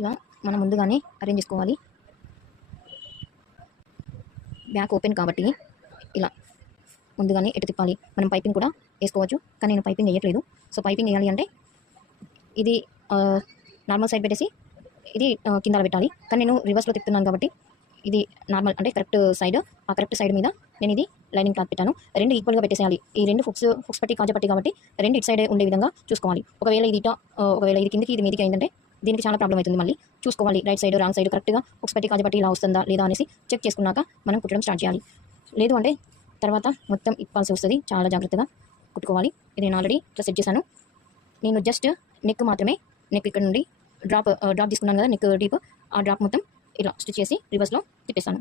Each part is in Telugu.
ఇలా మనం ముందుగానే అరేంజ్ చేసుకోవాలి. బ్యాక్ ఓపెన్ కాబట్టి ఇలా ముందుగానే ఎటు తిప్పాలి. మనం పైపింగ్ కూడా వేసుకోవచ్చు, కానీ నేను పైపింగ్ వేయట్లేదు. సో పైపింగ్ వేయాలి అంటే ఇది నార్మల్ సైడ్ పెట్టేసి ఇది కింద పెట్టాలి. కానీ నేను రివర్స్లో తిప్పుతున్నాను కాబట్టి ఇది నార్మల్ అంటే కరెక్ట్ సైడ్, ఆ కరెక్ట్ సైడ్ మీద నేను ఇది లైనింగ్ క్లాత్ పెట్టాను. రెండు ఈక్వల్గా పెట్టేసేయాలి. ఈ రెండు ఫుక్స్ పట్టి కాజా పట్టి కాబట్టి రెండు ఇటు సైడ్ ఉండే విధంగా చూసుకోవాలి. ఒకవేళ ఇది కిందికి ఇది మీదికి అయిందంటే దీనికి చాలా ప్రాబ్లం అవుతుంది. మళ్ళీ చూసుకోవాలి రైట్ సైడ్ రాంగ్ సైడ్ కరెక్ట్గా ఫుక్స్ పట్టి కాజా పట్టి ఇలా వస్తుందా లేదా అనేసి చెక్ చేసుకున్నాక మనం కుట్టడం స్టార్ట్ చేయాలి. లేదు అంటే తర్వాత మొత్తం ఇప్పాల్సి వస్తుంది. చాలా జాగ్రత్తగా కుట్టుకోవాలి. ఇది నేను ఆల్రెడీ ఇట్లా సెట్ చేశాను. నేను జస్ట్ నెక్ మాత్రమే, నెక్ ఇక్కడ నుండి డ్రాప్ తీసుకున్నాను కదా, నెక్ డీప్, ఆ డ్రాప్ మొత్తం ఇలా స్టిచ్ చేసి రివర్స్లో తిప్పేస్తాను.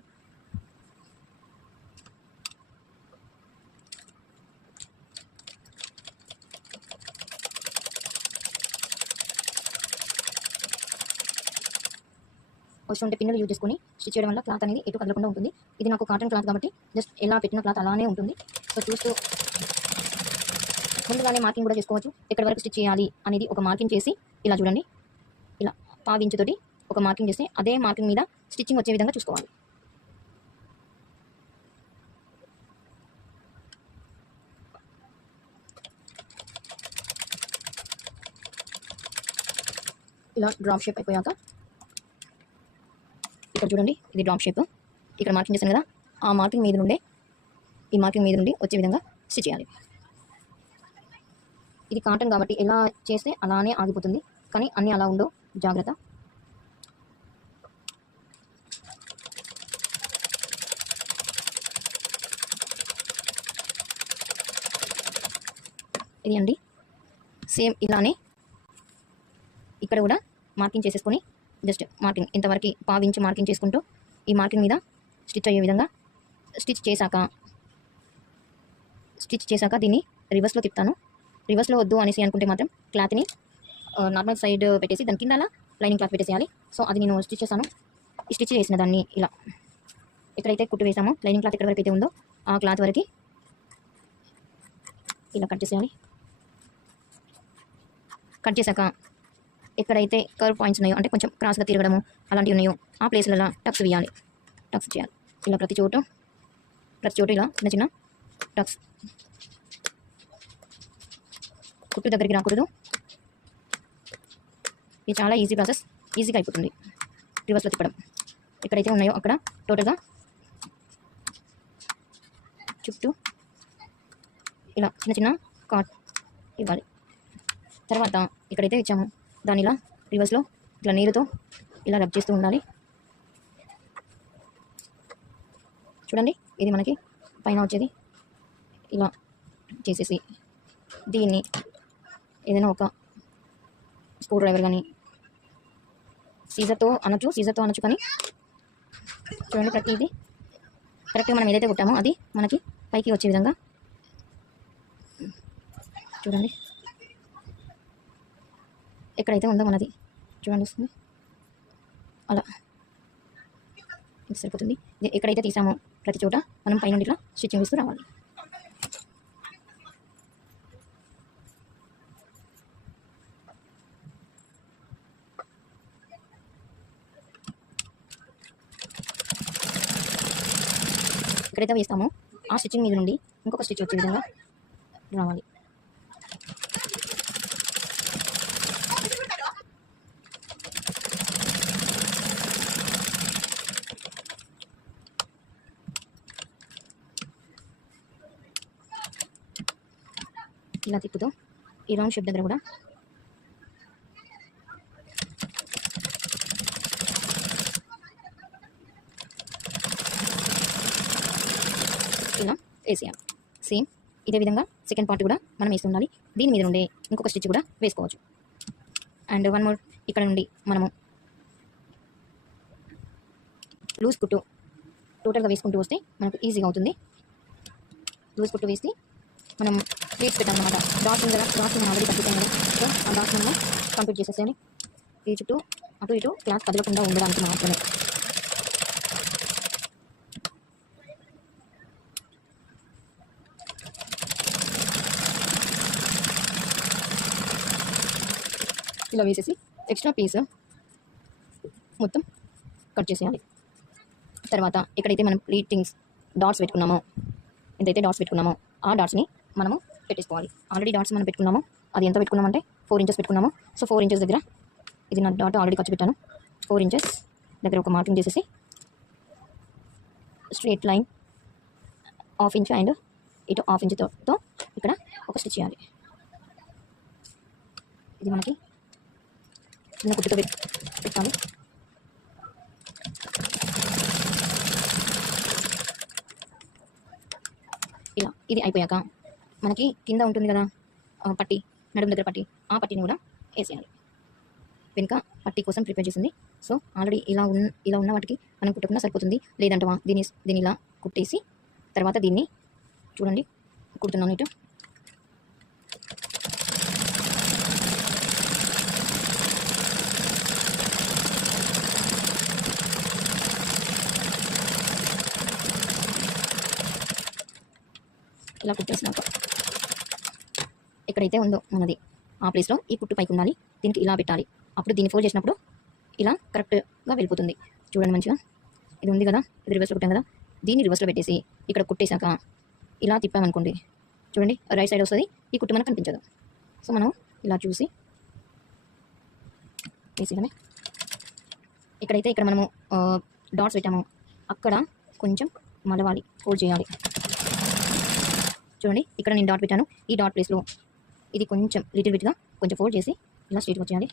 వస్తుంటే పిన్నులు యూజ్ చేసుకొని స్టిచ్ చేయడం వల్ల క్లాత్ అనేది ఎటు కదలకుండా ఉంటుంది. ఇది నాకు కాటన్ క్లాత్ కాబట్టి జస్ట్ ఎలా పెట్టిన క్లాత్ అలానే ఉంటుంది. సో చూస్తూ ముందుగానే మార్కింగ్ కూడా చేసుకోవచ్చు. ఎక్కడి వరకు స్టిచ్ చేయాలి అనేది ఒక మార్కింగ్ చేసి ఇలా చూడండి, ఇలా పావించుతోటి ఒక మార్కింగ్ చేసి అదే మార్కింగ్ మీద స్టిచ్చింగ్ వచ్చే విధంగా చూసుకోవాలి. ఇలా డ్రాప్ షేప్ అయిపోయాక ఇక్కడ చూడండి, ఇది డ్రాప్ షేప్. ఇక్కడ మార్కింగ్ చేశాను కదా, ఆ మార్కింగ్ మీద నుండే ఈ మార్కింగ్ మీద నుండి వచ్చే విధంగా స్టిచ్ చేయాలి. ఇది కాటన్ కాబట్టి ఎలా చేస్తే అలానే ఆగిపోతుంది, కానీ అన్నీ అలా ఉండవు, జాగ్రత్త. ఇది అండి సేమ్ ఇలానే ఇక్కడ కూడా మార్కింగ్ చేసేసుకొని జస్ట్ మార్కింగ్ ఇంతవరకు పావించి మార్కింగ్ చేసుకుంటూ ఈ మార్కింగ్ మీద స్టిచ్ అయ్యే విధంగా స్టిచ్ చేశాక దీన్ని రివర్స్లో తిప్పుతాను. రివర్స్లో వద్దు అనేసి అనుకుంటే మాత్రం క్లాత్ని నార్మల్ సైడ్ పెట్టేసి దాని కింద అలా లైనింగ్ క్లాత్ పెట్టేసేయాలి. సో అది నేను స్టిచ్ చేశాను. ఈ స్టిచ్ చేసిన దాన్ని ఇలా ఎక్కడైతే కుట్టు వేసామో లైనింగ్ క్లాత్ ఎక్కడ వరకు అయితే ఉందో ఆ క్లాత్ వరకు ఇలా కట్ చేసేయాలి. కట్ చేశాక ఎక్కడైతే కర్వ్ పాయింట్స్ ఉన్నాయో అంటే కొంచెం క్రాస్గా తిరగడము అలాంటివి ఉన్నాయో ఆ ప్లేస్లలో టక్స్ వేయాలి. టక్స్ చేయాలి ఇలా ప్రతి చోటు ఇలా చిన్న చిన్న టక్స్. కుట్టు దగ్గరికి రాకూడదు. ఇది చాలా ఈజీ ప్రాసెస్, ఈజీగా అయిపోతుంది రివర్స్లో తిప్పడం. ఎక్కడైతే ఉన్నాయో అక్కడ టోటల్గా చుట్టూ ఇలా చిన్న చిన్న కాట్ ఇవ్వాలి. తర్వాత ఇక్కడైతే ఇచ్చాము దాని ఇలా రివర్స్లో ఇట్లా నీరుతో ఇలా రబ్ చేస్తూ ఉండాలి. చూడండి, ఇది మనకి పైన వచ్చేది. ఇలా చేసేసి దీన్ని ఏదైనా ఒక స్క్రూ డ్రైవర్ కానీ సీజర్తో అనొచ్చు కానీ చూడండి ప్రతిదీ కరెక్ట్గా మనం ఏదైతే కుట్టామో అది మనకి పైకి వచ్చే విధంగా చూడండి. ఎక్కడైతే ఉందో మనది చూడండి వస్తుంది అలా సరిపోతుంది. ఎక్కడైతే తీసామో ప్రతి చోట మనం పైన ఇట్లా స్టిచ్చింగ్ వేస్తూ రావాలి. ఎక్కడైతే వేస్తామో ఆ స్టిచ్చింగ్ మీద నుండి ఇంకొక స్టిచ్ వచ్చే విధంగా రావాలి. ఇలా తిప్పుతూ ఈ రౌండ్ షేప్ దగ్గర కూడా ఇలా వేసేయాలి. సేమ్ ఇదే విధంగా సెకండ్ పార్ట్ కూడా మనం వేస్తూ ఉండాలి. దీని మీద నుండి ఇంకొక స్టిచ్ కూడా వేసుకోవచ్చు. అండ్ వన్ మోర్, ఇక్కడ నుండి మనము లూజ్ కుట్టు టోటల్గా వేసుకుంటూ వస్తే మనకు ఈజీగా అవుతుంది. లూజ్ కుట్టు వేసి మనం ప్లేట్స్ పెట్టామన్నమాట. డాట్స్ ఉంది కదా, డాట్స్ మనం ఆల్రెడీ కట్టిస్తాం కదా, సో ఆ డాట్స్ మనం కంప్లీట్ చేసేసేయండి. ఈ చుట్టూ అటు ఇటు క్లాత్ కదలకుండా ఉండడానికి మాత్రమే. ఇలా వేసేసి ఎక్స్ట్రా పీస్ మొత్తం కట్ చేసేయాలి. తర్వాత ఎక్కడైతే మనం ప్లీటింగ్స్ డాట్స్ పెట్టుకున్నామో, ఎంతైతే డాట్స్ పెట్టుకున్నామో ఆ డాట్స్ని మనము పెట్టేసుకోవాలి. ఆల్రెడీ డాట్స్ మనం పెట్టుకున్నాము, అది ఎంత పెట్టుకున్నామంటే 4 ఇంచెస్ పెట్టుకున్నాము. సో 4 ఇంచెస్ దగ్గర ఇది నా డాట్ ఆల్రెడీ ఖర్చు పెట్టాను. 4 ఇంచెస్ దగ్గర ఒక మార్కింగ్ చేసేసి straight line half inch and ఇటు హాఫ్ ఇంచ్తో ఇక్కడ ఒక స్టిచ్ చేయాలి. ఇది మనకి చిన్న కుట్టుతో పెట్టాలి. ఇలా ఇది అయిపోయాక మనకి కింద ఉంటుంది కదా పట్టి, నడుము దగ్గర పట్టి, ఆ పట్టిని కూడా వేసేయాలి. వెనుక పట్టి కోసం ప్రిపేర్ చేసింది. సో ఆల్రెడీ ఇలా ఉన్న వాటికి మనం కుట్టుకున్నా సరిపోతుంది. లేదంటే దీన్ని ఇలా కుట్టేసి తర్వాత దీన్ని చూడండి కుడుతున్నాను ఇటు. ఇలా కుట్టేసినాక ఎక్కడైతే ఉందో మనది ఆ ప్లేస్లో ఈ కుట్టు పైకి ఉండాలి. దీనికి ఇలా పెట్టాలి. అప్పుడు దీన్ని ఫోల్డ్ చేసినప్పుడు ఇలా కరెక్ట్గా వెళ్ళిపోతుంది. చూడండి మంచిగా ఇది ఉంది కదా, ఇది రివర్స్లో కుట్టాం కదా, దీన్ని రివర్స్లో పెట్టేసి ఇక్కడ కుట్టేశాక ఇలా తిప్పామనుకోండి, చూడండి రైట్ సైడ్ వస్తుంది. ఈ కుట్టు మనకు కనిపించదు. సో మనం ఇలా చూసి ఈజీగానే ఎక్కడైతే ఇక్కడ మనము డాట్స్ పెట్టామో అక్కడ కొంచెం మలవాలి, ఫోల్డ్ చేయాలి. చూడండి ఇక్కడ నేను డాట్ పెట్టాను, ఈ డాట్ ప్లేస్లో ఇది కొంచెం లిటిల్ బిట్గా కొంచెం ఫోల్డ్ చేసి ఇలా స్ట్రైట్గా వచ్చేయాలి.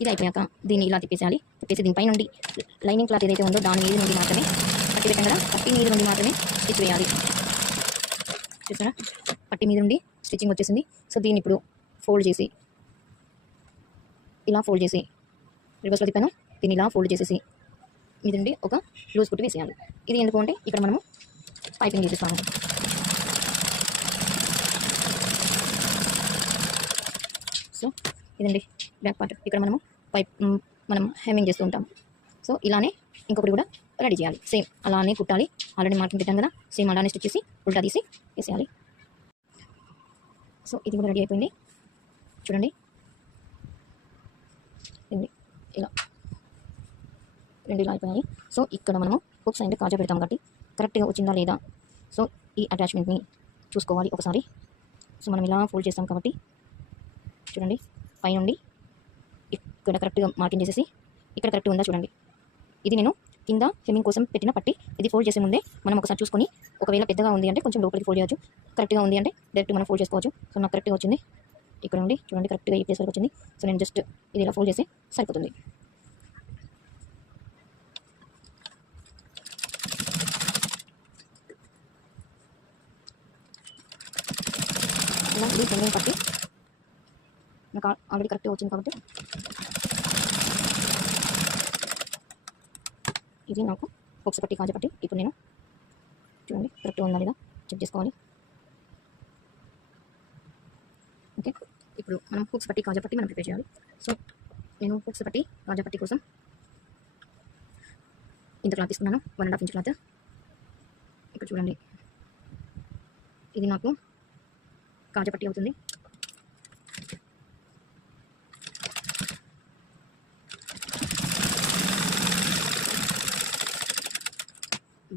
ఇది అయిపోయాక దీన్ని ఇలా తిప్పేసేయాలి. తిప్పేసి దీనిపై నుండి లైనింగ్ క్లాత్ ఏదైతే ఉందో దాని మీద నుండి మాత్రమే పట్టి పెట్టాం కదా, పట్టి మీద నుండి మాత్రమే స్టిచ్ వేయాలి. చూసారా పట్టి మీద నుండి స్టిచ్చింగ్ వచ్చేసింది. సో దీన్ని ఇప్పుడు ఫోల్డ్ చేసి ఇలా ఫోల్డ్ చేసి రివర్స్లో తిప్పాను, దీన్ని ఇలా ఫోల్డ్ చేసేసి మీద నుండి ఒక లూజ్ కుట్టి వేసేయాలి. ఇది ఎందుకు అంటే ఇక్కడ మనము పైపింగ్ చేసేస్తాము. సో ఇదండి బ్యాక్ పార్ట్. ఇక్కడ మనం హెమ్మింగ్ చేస్తూ ఉంటాం. సో ఇలానే ఇంకొకటి కూడా రెడీ చేయాలి. సేమ్ అలానే కుట్టాలి. ఆల్రెడీ మార్కింగ్ పెట్టాం కదా, సేమ్ అలానే స్టిచ్ చేసి ఉల్టా తీసి వేసేయాలి. సో ఇది కూడా రెడీ అయిపోయింది. చూడండి ఇలా రెండు ఇలా అయిపోయాయి. సో ఇక్కడ మనము హుక్స్ అండ్ కాజా పెడతాం కాబట్టి కరెక్ట్గా వచ్చిందా లేదా, సో ఈ అటాచ్మెంట్ని చూసుకోవాలి ఒకసారి. సో మనం ఇలా ఫోల్డ్ చేస్తాం కాబట్టి చూడండి పైనుండి ఇక్కడ కరెక్ట్గా మార్కింగ్ చేసేసి ఇక్కడ కరెక్ట్గా ఉందా చూడండి. ఇది నేను కింద హెమ్మింగ్ కోసం పెట్టిన పట్టి. ఇది ఫోల్డ్ చేసే ముందే మనం ఒకసారి చూసుకొని ఒకవేళ పెద్దగా ఉంది అంటే కొంచెం లోపలికి ఫోల్డ్ చేయొచ్చు, కరెక్ట్గా ఉంది అంటే డైరెక్ట్ మనం ఫోల్డ్ చేసుకోవచ్చు. సో నాకు కరెక్ట్గా వచ్చింది. ఇక్కడ నుండి చూడండి కరెక్ట్గా ఈ ప్లేస్ వరకు వచ్చింది. సో నేను జస్ట్ ఇది ఇలా ఫోల్డ్ చేసి సరిపోతుంది. ఇలా ఇది హెమ్మింగ్ పట్టి నాకు ఆల్రెడీ కరెక్ట్గా వచ్చింది కాబట్టి ఇది నాకు హుక్స్ పట్టి కాజా పట్టి. ఇప్పుడు నేను చూడండి కరెక్ట్గా ఉందా లేదా చెక్ చేసుకోవాలి. ఓకే, ఇప్పుడు మనం హుక్స్ పట్టి కాజా పట్టి మనం ప్రిపేర్ చేయాలి. సో నేను హుక్స్ పట్టి కాజా పట్టి కోసం ఇంత క్లాత్ తీసుకున్నాను, 1.5 ఇంచ్ క్లాత్. ఇక్కడ చూడండి ఇది నాకు కాజా పట్టి అవుతుంది.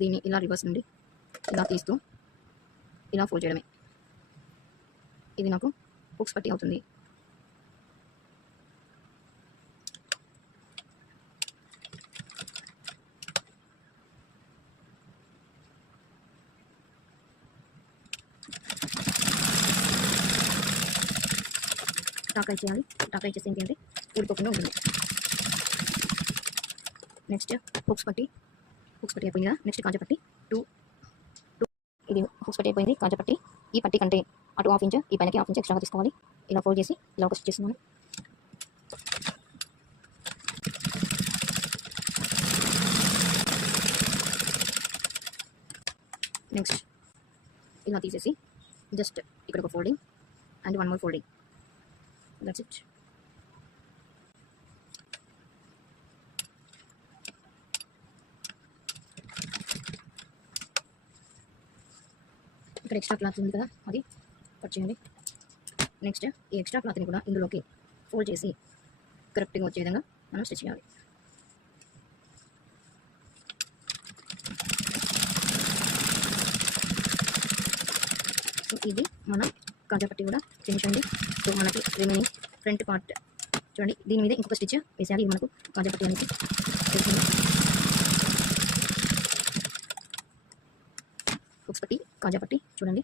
దీన్ని ఇలా రివర్స్ నుండి ఇలా తీస్తూ ఇలా ఫోల్డ్ చేయడమే. ఇది నాకు హుక్స్ పట్టి అవుతుంది. టాకాయి చేయాలి. టాకాయి చేస్తే ఏంటంటే ఊడిపోకుండా ఉంటుంది. నెక్స్ట్ హుక్స్ పట్టి అయిపోయింది కదా, నెక్స్ట్ కాజా పట్టి 2 ఇది హుక్స్ పట్టి అయిపోయింది. కాజా పట్టి ఈ పట్టి కంటే అటు 1/2 ఇంచ్, ఈ పైనకి 1/2 ఇంచ్ ఎక్స్ట్రాగా తీసుకోవాలి. ఇలా ఫోల్డ్ చేసి ఇలా ఒక స్టిచ్ చేస్తున్నాను. నెక్స్ట్ ఇలా తీసేసి జస్ట్ ఇక్కడ ఒక folding and 1 more folding, that's it. ఇక్కడ ఎక్స్ట్రా క్లాత్ ఉంది కదా, అది కట్ చేయండి. నెక్స్ట్ ఈ ఎక్స్ట్రా క్లాత్ని కూడా ఇందులోకి ఫోల్డ్ చేసి కరెక్ట్గా వచ్చే విధంగా మనం స్టిచ్ చేయాలి. సో ఇది మన కాజా పట్టి కూడా ఫినిష్ అయింది. సో మనకి రిమైనింగ్ ఫ్రంట్ పార్ట్ చూడండి, దీని మీద ఇంకొక స్టిచ్ వేసేయాలి. ఇది మనకు కాజా పట్టి అనేది హుక్స్ పట్టి, కాజా పట్టి చూడండి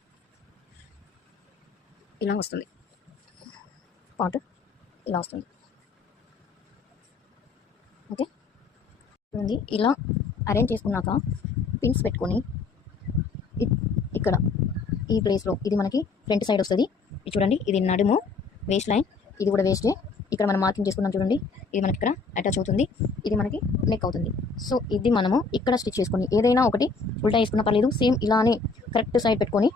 ఇలా వస్తుంది. పార్ట్ ఇలా వస్తుంది. ఓకే చూడండి, ఇలా అరేంజ్ చేసుకున్నాక పిన్స్ పెట్టుకొని ఇక్కడ ఈ ప్లేస్లో ఇది మనకి ఫ్రంట్ సైడ్ వస్తుంది. ఇది చూడండి, ఇది నడుము వేస్ట్ లైన్, ఇది కూడా వేస్టే. ఇక్కడ మనం మార్కింగ్ చేసుకున్నాం చూడండి, ఇది మనకి ఇక్కడ అటాచ్ అవుతుంది. ఇది మనకి నెక్ అవుతుంది. సో ఇది మనము ఇక్కడ స్టిచ్ చేసుకొని ఏదైనా ఒకటి ఉల్టా వేసుకున్నా పర్లేదు, సేమ్ ఇలానే కరెక్ట్ సైడ్ పెట్టుకొని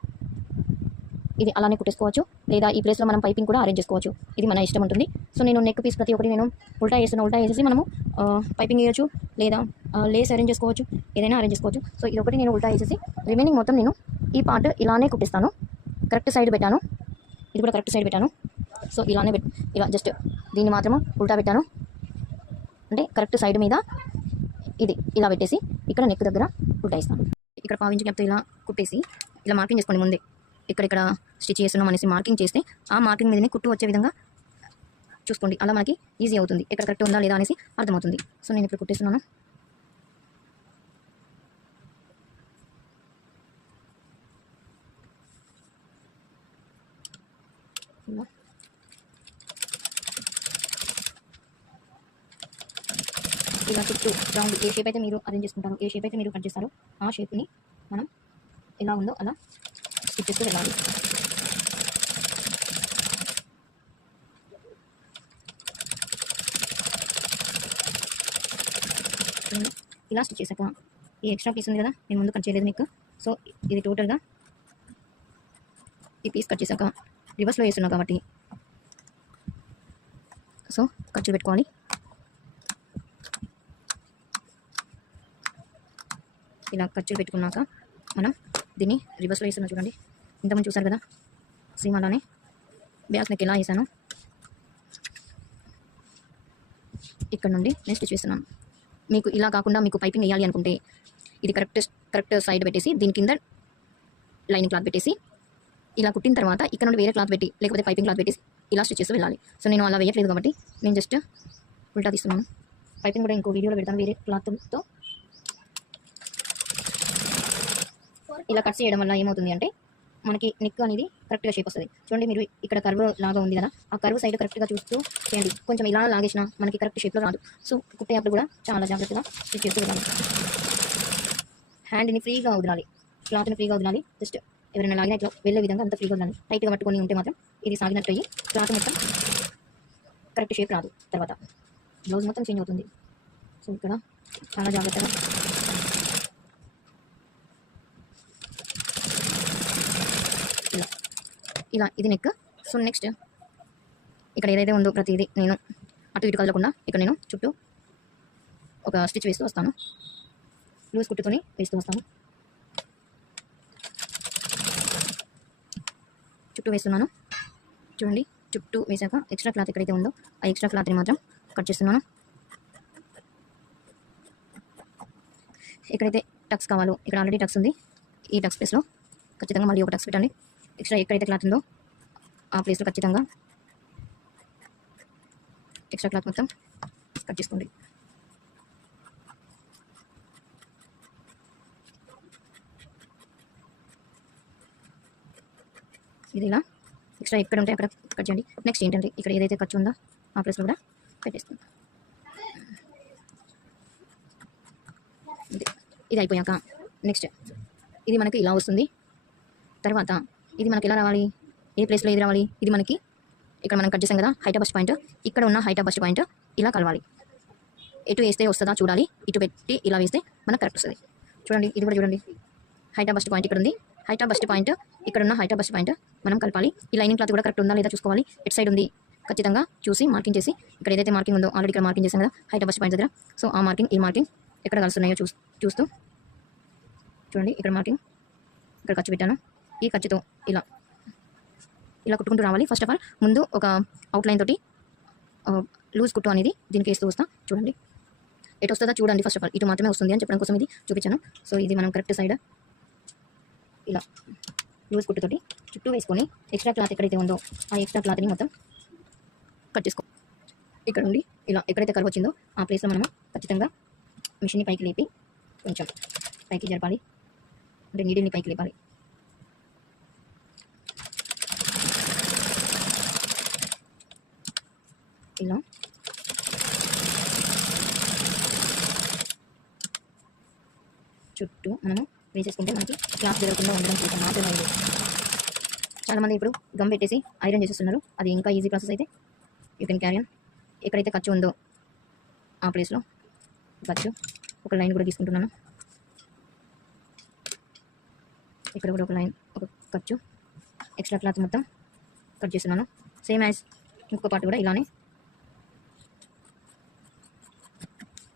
ఇది అలానే కుట్టేసుకోవచ్చు. లేదా ఈ ప్లేస్లో మనం పైపింగ్ కూడా అరేంజ్ చేసుకోవచ్చు. ఇది మన ఇష్టం ఉంటుంది. సో నేను నెక్ పీస్ ప్రతి ఒక్కటి నేను ఉల్టా వేసేసి మనము పైపింగ్ వేయచ్చు, లేదా లేస్ అరేంజ్ చేసుకోవచ్చు, ఏదైనా అరేంజ్ చేసుకోవచ్చు. సో ఇది ఒకటి నేను ఉల్టా వేసేసి రిమైనింగ్ మొత్తం నేను ఈ పార్ట్ ఇలానే కుట్టిస్తాను. కరెక్ట్ సైడ్ పెట్టాను, ఇది కూడా కరెక్ట్ సైడ్ పెట్టాను. సో ఇలానే ఇలా జస్ట్ దీన్ని మాత్రము ఉల్టా పెట్టాను, అంటే కరెక్ట్ సైడ్ మీద ఇది ఇలా పెట్టేసి ఇక్కడ నెక్ దగ్గర ఉల్టా ఇస్తాను. ఇక్కడ పావించి గ్యాప్తో ఇలా కుట్టేసి ఇలా మార్కింగ్ చేసుకోండి. ముందే ఇక్కడ స్టిచ్ చేస్తున్నాం అనేసి మార్కింగ్ చేస్తే ఆ మార్కింగ్ మీదనే కుట్టు వచ్చే విధంగా చూసుకోండి. అలా మనకి ఈజీ అవుతుంది, ఎక్కడ కరెక్ట్ ఉందా లేదా అనేసి అర్థమవుతుంది. సో నేను ఇప్పుడు కుట్టేస్తున్నాను. ఇలా చుట్టూ రౌండ్ ఏ షేప్ అయితే మీరు అరేంజ్ చేసుకుంటారో, ఏ షేప్ అయితే మీరు కట్ చేస్తారో ఆ షేప్ని మనం ఎలా ఉందో అలా స్టిచ్ చేస్తూ వెళ్ళాలి. ఇలా స్టిచ్ చేశాక ఈ ఎక్స్ట్రా పీస్ ఉంది కదా, నేను ముందు కట్ చేయలేదు మీకు. సో ఇది టోటల్గా ఈ పీస్ కట్ చేశాక రివర్స్లో వేస్తున్నా కాబట్టి సో ఖర్చులు పెట్టుకోవాలి. ఇలా ఖర్చులు పెట్టుకున్నాక మనం దీన్ని రివర్స్లో వేస్తున్నాం చూడండి. ఇంతకుముందు చూసారు కదా, సేమ్ అలానే బ్యాక్ నెక్ ఎలా వేసాను ఇక్కడ నుండి నేను స్టిచ్ వేస్తున్నాను. మీకు ఇలా కాకుండా మీకు పైపింగ్ వేయాలి అనుకుంటే ఇది కరెక్ట్ సైడ్ పెట్టేసి దీని కింద లైనింగ్ క్లాత్ పెట్టేసి ఇలా కుట్టిన తర్వాత ఇక్కడ నుండి వేరే క్లాత్ పెట్టి లేకపోతే పైపింగ్ క్లాత్ పెట్టేసి ఇలా స్టిచ్ చేసి వెళ్ళాలి. సో నేను అలా వేయట్లేదు కాబట్టి నేను జస్ట్ ఉల్టా తీస్తున్నాను. పైపింగ్ కూడా ఇంకో వీడియోలో పెడతాను వేరే క్లాత్తో. ఇలా కట్ చేయడం వల్ల ఏమవుతుంది అంటే మనకి నెక్ అనేది కరెక్ట్గా షేప్ వస్తుంది. చూడండి, మీరు ఇక్కడ కర్వ్ లాగా ఉంది కదా, ఆ కర్వ్ సైడ్ కరెక్ట్గా చూస్తూ చేయండి. కొంచెం ఇలా లాగేసినా మనకి కరెక్ట్ షేప్లో రాదు. సో కుట్టేటప్పుడు కూడా చాలా జాగ్రత్తగా స్టిచ్ చేస్తూ వెళ్ళాలి. హ్యాండ్ని ఫ్రీగా వదలాలి, క్లాత్ని ఫ్రీగా వదలాలి. జస్ట్ ఎవరైనా లాగినా ఇట్లా వెళ్ళే విధంగా అంత ఫ్రీగా వదలాలి. టైట్గా పట్టుకొని ఉంటే మాత్రం ఇది సాగినట్టు అయ్యి క్లాత్ మొత్తం కరెక్ట్ షేప్ రాదు. తర్వాత బ్లౌజ్ మొత్తం చేంజ్ అవుతుంది. సో ఇక్కడ చాలా జాగ్రత్తగా ఇలా ఇది నెక్. సో నెక్స్ట్ ఇక్కడ ఏదైతే ఉందో ప్రతిదీ నేను అటు ఇటు కదలకుండా ఇక్కడ నేను చుట్టూ ఒక స్టిచ్ వేస్తూ వస్తాను. లూజ్ కుట్టుకొని వేస్తూ వస్తాను. చుట్టూ వేస్తున్నాను చూడండి. చుట్టూ వేసాక ఎక్స్ట్రా క్లాత్ ఎక్కడైతే ఉందో ఆ ఎక్స్ట్రా క్లాత్ని మాత్రం కట్ చేస్తున్నాను. ఎక్కడైతే టక్స్ కావాలో ఇక్కడ ఆల్రెడీ టక్స్ ఉంది, ఈ టక్స్ ప్లేస్లో ఖచ్చితంగా మళ్ళీ ఒక టక్స్ పెట్టండి. ఎక్స్ట్రా ఎక్కడైతే క్లాత్ ఉందో ఆ ప్లేస్లో ఖచ్చితంగా ఎక్స్ట్రా క్లాత్ మొత్తం కట్ చేసుకోండి. ఇది ఇలా ఎక్స్ట్రా ఎక్కడ ఉంటే అక్కడ కట్ చేయండి. నెక్స్ట్ ఏంటంటే ఇక్కడ ఏదైతే ఖర్చు ఉందో ఆ ప్లేస్లో కూడా పెట్టేసుకుందాం. ఇది అయిపోయాక నెక్స్ట్ ఇది మనకి ఇలా వస్తుంది. తర్వాత ఇది మనకి ఎలా రావాలి, ఏ ప్లేస్లో ఇది రావాలి, ఇది మనకి ఇక్కడ మనం కట్ చేసాం కదా హైట్ ఆఫ్ బస్ట్ పాయింట్, ఇక్కడ ఉన్న హైట్ ఆఫ్ బస్ట్ పాయింట్ ఇలా కలవాలి. ఎటు వేస్తే వస్తుందా చూడాలి, ఇటు పెట్టి ఇలా వేస్తే మనకు కరెక్ట్ వస్తుంది. చూడండి, ఇది కూడా చూడండి, హైట్ ఆఫ్ బస్ట్ పాయింట్ ఇక్కడ ఉంది, హైట్ ఆఫ్ బస్ట్ పాయింట్ ఇక్కడ ఉన్న హైట్ ఆఫ్ బస్ట్ పాయింట్ మనం కలపాలి. ఈ లైనింగ్ క్లాత్ కూడా కరెక్ట్ ఉందా లేదా చూసుకోవాలి. ఎట్ సైడ్ ఉంది ఖచ్చితంగా చూసి మార్కింగ్ చేసి ఇక్కడ ఏదైతే మార్కింగ్ ఉందో ఆల్రెడీ ఇక్కడ మార్కింగ్ చేసాం కదా హైట్ ఆఫ్ బస్ట్ పాయింట్ దగ్గర. సో ఆ మార్కింగ్ ఈ మార్కింగ్ ఎక్కడ కలుస్తున్నాయో చూస్తూ చూడండి. ఇక్కడ మార్కింగ్ ఇక్కడ ఖర్చు పెట్టాను. ఈ ఖర్చుతో ఇలా ఇలా కుట్టుకుంటూ రావాలి. ఫస్ట్ ఆఫ్ ఆల్ ముందు ఒక అవుట్లైన్ తోటి లూజ్ కుట్టు అనేది దీనికి వేస్తూ వస్తా. చూడండి ఎటు వస్తుందో చూడండి. ఫస్ట్ ఆఫ్ ఆల్ ఇటు మాత్రమే వస్తుంది అని చెప్పడం కోసం ఇది చూపించాను. సో ఇది మనం కరెక్ట్ సైడ్ ఇలా లూజ్ కుట్టుతోటి చుట్టూ వేసుకొని ఎక్స్ట్రా క్లాత్ ఎక్కడైతే ఉందో ఆ ఎక్స్ట్రా క్లాత్ని మొత్తం కట్ చేసుకో. ఇక్కడ నుండి ఇలా ఎక్కడైతే కర్వ్ వచ్చిందో ఆ ప్లేస్లో మనము ఖచ్చితంగా మిషన్ని పైకి లేపి కొంచెం పైకి జరపాలి. అంటే నీడిల్ని పైకి లేపాలి. ఇలా చుట్టూ మనము వేసేసుకుంటే మనకి క్లాత్ జరగకుండా ఉండడం కోసం మాత్రమే. చాలామంది ఇప్పుడు గమ్ పెట్టేసి ఐరన్ చేసేస్తున్నారు. అది ఇంకా ఈజీ ప్రాసెస్ అయితే యూ కెన్ క్యారీ ఆన్. ఎక్కడైతే ఖర్చు ఉందో ఆ ప్లేస్లో ఖర్చు ఒక లైన్ కూడా తీసుకుంటున్నాను. ఇక్కడ కూడా ఒక లైన్, ఒక ఖర్చు, ఎక్స్ట్రా క్లాత్ మొత్తం కట్ చేస్తున్నాను. సేమ్ యాజ్ ఇంకొక పార్ట్ కూడా ఇలానే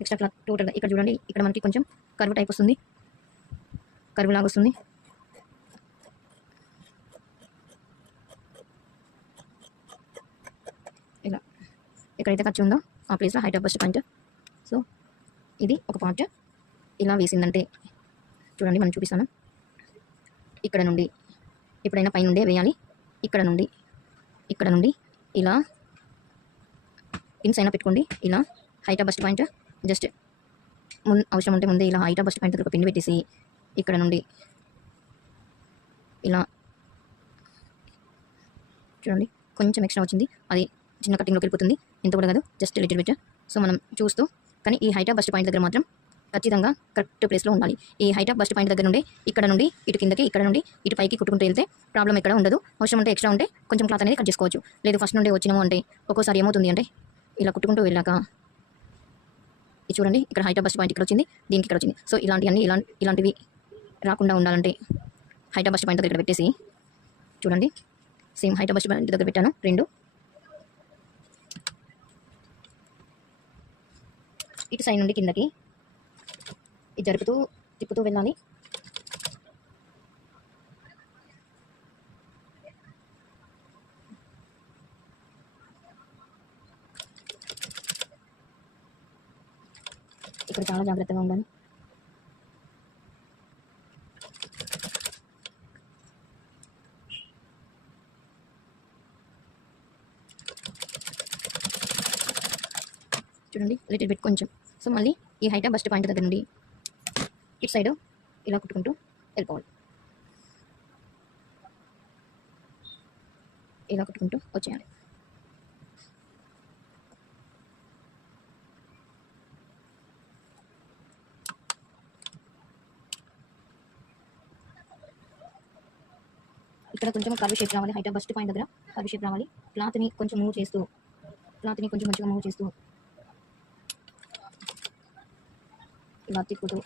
ఎక్స్ట్రా క్లాత్ టోటల్గా. ఇక్కడ చూడండి, ఇక్కడ మనకి కొంచెం కర్వ్ టైప్ వస్తుంది, కర్వ్ లాగా వస్తుంది. ఇలా ఎక్కడైతే ఖర్చు ఉందో ఆ ప్లేస్లో height of bust point. So ఇది ఒక పార్ట్ ఇలా వేసిందంటే చూడండి, మనం చూపిస్తాను. ఇక్కడ నుండి ఎప్పుడైనా పైన నుండే వేయాలి. ఇక్కడ నుండి ఇలా పిన్స్ అయినా పెట్టుకోండి. ఇలా height of bust point just అవసరం ఉంటే ముందే ఇలా హైట్ ఆఫ్ బస్ట్ పాయింట్ ఒక పిన్ పెట్టేసి ఇక్కడ నుండి ఇలా చూడండి, కొంచెం ఎక్స్ట్రా వచ్చింది, అది చిన్న కటింగ్లోకి వెళ్ళిపోతుంది. ఇంత కూడా కాదు, జస్ట్ లిటిల్ బిట్. సో మనం చూస్తూ, కానీ ఈ హైట్ ఆఫ్ బస్ట్ పాయింట్ దగ్గర మాత్రం ఖచ్చితంగా కరెక్ట్ ప్లేస్లో ఉండాలి. ఈ హైట్ ఆఫ్ బస్ట్ పాయింట్ దగ్గర నుండి ఇక్కడ నుండి ఇటు కిందకి, ఇక్కడ నుండి ఇటు పైకి కుట్టుకుంటూ వెళ్తే ప్రాబ్లం ఎక్కడ ఉండదు. అవసరం ఉంటే ఎక్స్ట్రా ఉంటే కొంచెం క్లాత్ అనేది కట్ చేసుకోవచ్చు. లేదు ఫస్ట్ నుండి వచ్చినాము అంటే ఒక్కోసారి ఏమవుతుంది అంటే ఇలా కుట్టుకుంటూ వెళ్ళాక ఇది చూడండి, ఇక్కడ హైట్ ఆఫ్ బస్ట్ పాయింట్ ఇక్కడ వచ్చింది, దీనికి ఇక్కడ వచ్చింది. సో ఇలాంటివన్నీ ఇలాంటివి రాకుండా ఉండాలంటే హైట్ ఆఫ్ బస్ట్ పాయింట్ దగ్గర ఇక్కడ పెట్టేసి చూడండి, same height of bust point దగ్గర పెట్టాను రెండు. ఇటు సైడ్ నుండి కిందకి ఇది జరుపుతూ తిప్పుతూ వెళ్ళాలి. ఇక్కడ చాలా జాగ్రత్తగా ఉండాలి. చూడండి లిటిల్ బిట్ కొంచెం. సో మళ్ళీ ఈ హైట్ ఆఫ్ బస్ట్ పాయింట్ దగ్గర నుండి ఇటు సైడ్ ఇలా కుట్టుకుంటూ వెళ్ళిపోవాలి. ఇలా కుట్టుకుంటూ వచ్చేయాలి. ఇక్కడ కొంచెం కర్వ్ షేప్ రావాలి. హైట్ ఆఫ్ బస్ట్ పాయింట్ దగ్గర కర్వ్ షేప్ రావాలి. క్లాత్ని కొంచెం మూవ్ చేస్తూ, క్లాత్ని కొంచెం మంచిగా మూవ్ చేస్తూ ఇలా తిప్పుతూ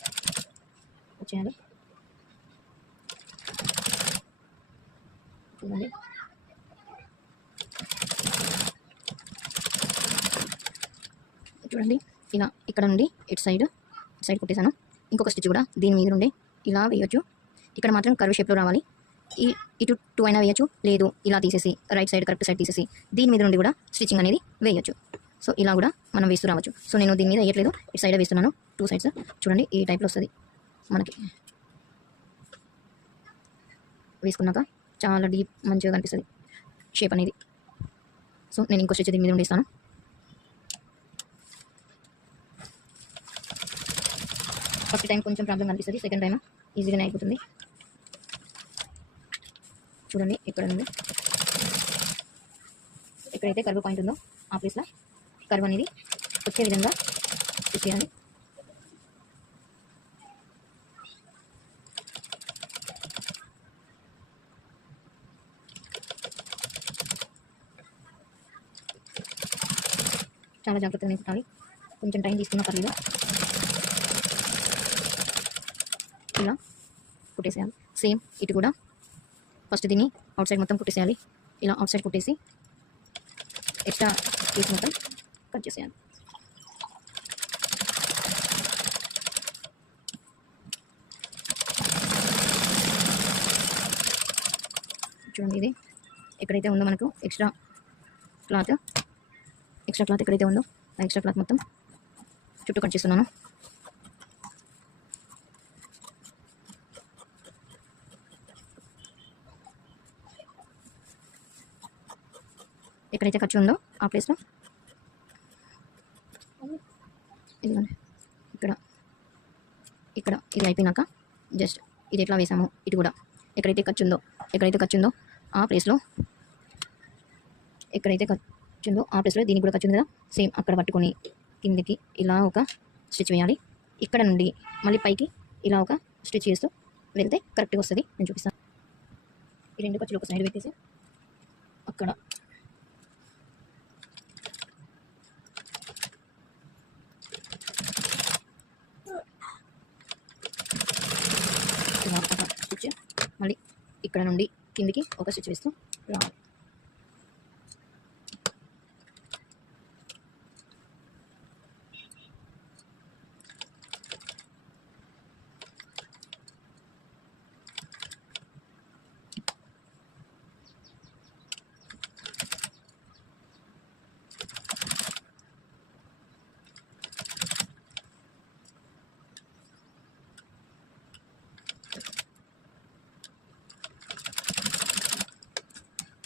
వచ్చేయాలి. చూడండి చూడండి, ఇలా ఇక్కడ నుండి ఇటు సైడ్ కుట్టేసాను. ఇంకొక స్టిచ్ కూడా దీని మీద నుండి ఇలా వేయొచ్చు. ఇక్కడ మాత్రం కర్వ్ షేప్లో రావాలి. ఇటు టూ అయినా వేయచ్చు, లేదు ఇలా తీసేసి రైట్ సైడ్ కరెక్ట్ సైడ్ తీసేసి దీని మీద నుండి కూడా స్టిచ్చింగ్ అనేది వేయచ్చు. సో ఇలా కూడా మనం వేస్తూ రావచ్చు. సో నేను దీని మీద వేయట్లేదు, ఇటు సైడ్ వేస్తున్నాను. టూ సైడ్స్ చూడండి ఈ టైప్లో వస్తుంది మనకి. వేసుకున్నాక చాలా డీప్ మంచిగా కనిపిస్తుంది షేప్ అనేది. సో నేను ఇంకో స్టిచ్ దీని మీద ఉండేస్తాను. ఫస్ట్ టైం కొంచెం ప్రాబ్లం కనిపిస్తుంది, సెకండ్ టైం ఈజీగానే అయిపోతుంది. చూడండి ఇక్కడ నుండి ఎక్కడైతే కర్వ్ పాయింట్ ఉందో ఆ ప్లేస్లో కర్వ్ అనేది వచ్చే విధంగా చేయాలి. చాలా జాగ్రత్తగా కుట్టాలి. కొంచెం టైం తీసుకున్న పర్లేదు. ఇలా కుట్టేసేయాలి. సేమ్ ఇటు కూడా ఫస్ట్ దీన్ని అవుట్ సైడ్ మొత్తం కుట్టేసేయాలి. ఇలా అవుట్ సైడ్ కుట్టేసి ఎక్స్ట్రా పీస్ మొత్తం కట్ చేసేయాలి. చూడండి ఇది ఎక్కడైతే ఉందో మనకు ఎక్స్ట్రా క్లాత్ ఎక్కడైతే ఉందో ఆ ఎక్స్ట్రా క్లాత్ మొత్తం చుట్టూ కట్ చేస్తున్నాను. ఎక్కడైతే ఖర్చు ఉందో ఆ ప్లేస్లో ఇదిగోండి ఇక్కడ ఇది అయిపోయినాక జస్ట్ ఇది ఎట్లా వేసాము ఇది కూడా ఎక్కడైతే ఖర్చు ఉందో ఆ ప్లేస్లో దీనికి కూడా ఖర్చు ఉంది కదా, సేమ్ అక్కడ పట్టుకొని కిందికి ఇలా ఒక స్టిచ్ వేయాలి. ఇక్కడ నుండి మళ్ళీ పైకి ఇలా ఒక స్టిచ్ చేస్తూ వెళ్తే కరెక్ట్గా వస్తుంది. నేను చూపిస్తాను. ఈ 2 ఖర్చులు ఒక సైడ్ పెట్టేసి అక్కడ ఇలా ఒక స్టిచ్, మళ్ళీ ఇక్కడ నుండి కిందికి ఒక స్టిచ్ వేస్తూ రావాలి.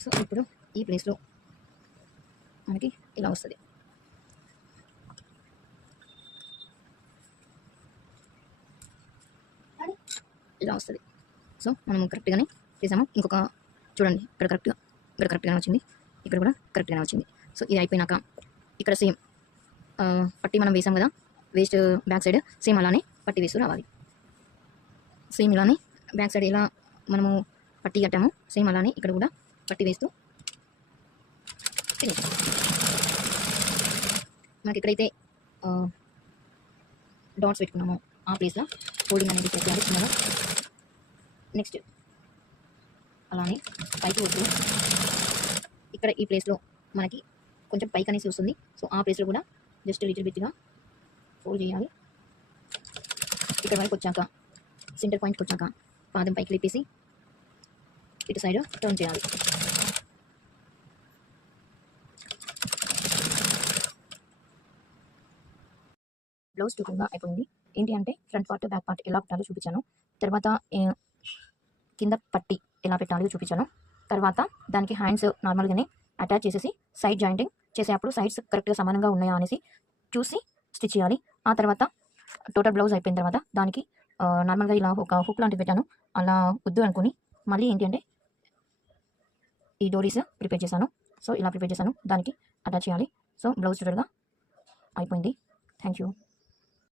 సో ఇప్పుడు ఈ ప్లేస్లో మనకి ఇలా వస్తుంది. సో మనం కరెక్ట్గానే చేసాము. ఇంకొక చూడండి, ఇక్కడ కరెక్ట్గానే వచ్చింది, ఇక్కడ కూడా కరెక్ట్గానే వచ్చింది. సో ఇది అయిపోయినాక ఇక్కడ సేమ్ పట్టి మనం వేసాం కదా వేస్ట్ బ్యాక్ సైడ్, సేమ్ అలానే పట్టి వేస్తూ రావాలి. సేమ్ ఇలానే బ్యాక్ సైడ్ ఎలా మనము పట్టి కట్టాము సేమ్ అలానే ఇక్కడ కూడా పట్టి వేస్తూ ఫినిష్. మనకి ఎక్కడైతే డాట్స్ పెట్టుకున్నామో ఆ ప్లేస్లో ఫోల్డింగ్ అనేది చేయాలి చిన్నగా. నెక్స్ట్ అలానే పైకి వస్తూ ఇక్కడ ఈ ప్లేస్లో మనకి కొంచెం పైకి అనేసి వస్తుంది. సో ఆ ప్లేస్లో కూడా జస్ట్ లిటిల్ బిట్గా ఫోల్డ్ చేయాలి. ఇక్కడ వరకు వచ్చాక సెంటర్ పాయింట్కి వచ్చాక పాదం పైకి లేపేసి ఇటు సైడ్ టర్న్ చేయాలి. బ్లౌజ్ టూకంగా అయిపోయింది. ఏంటి అంటే ఫ్రంట్ పార్ట్ బ్యాక్ పార్ట్ ఎలా పెట్టాలో చూపించాను. తర్వాత కింద పట్టి ఎలా పెట్టాలో చూపించాను. తర్వాత దానికి హ్యాండ్స్ నార్మల్గానే అటాచ్ చేసేసి సైడ్ జాయింటింగ్ చేసేటప్పుడు సైడ్స్ కరెక్ట్గా సమానంగా ఉన్నాయా అనేసి చూసి స్టిచ్ చేయాలి. ఆ తర్వాత టోటల్ బ్లౌజ్ అయిపోయిన తర్వాత దానికి నార్మల్గా ఇలా ఒక హుక్ లాంటివి పెట్టాను. అలా వద్దు అనుకుని మళ్ళీ ఏంటి అంటే ఈ డోరీస్ ప్రిపేర్ చేశాను. సో ఇలా ప్రిపేర్ చేశాను, దానికి అటాచ్ చేయాలి. సో బ్లౌజ్ టోటల్గా అయిపోయింది. Thank you.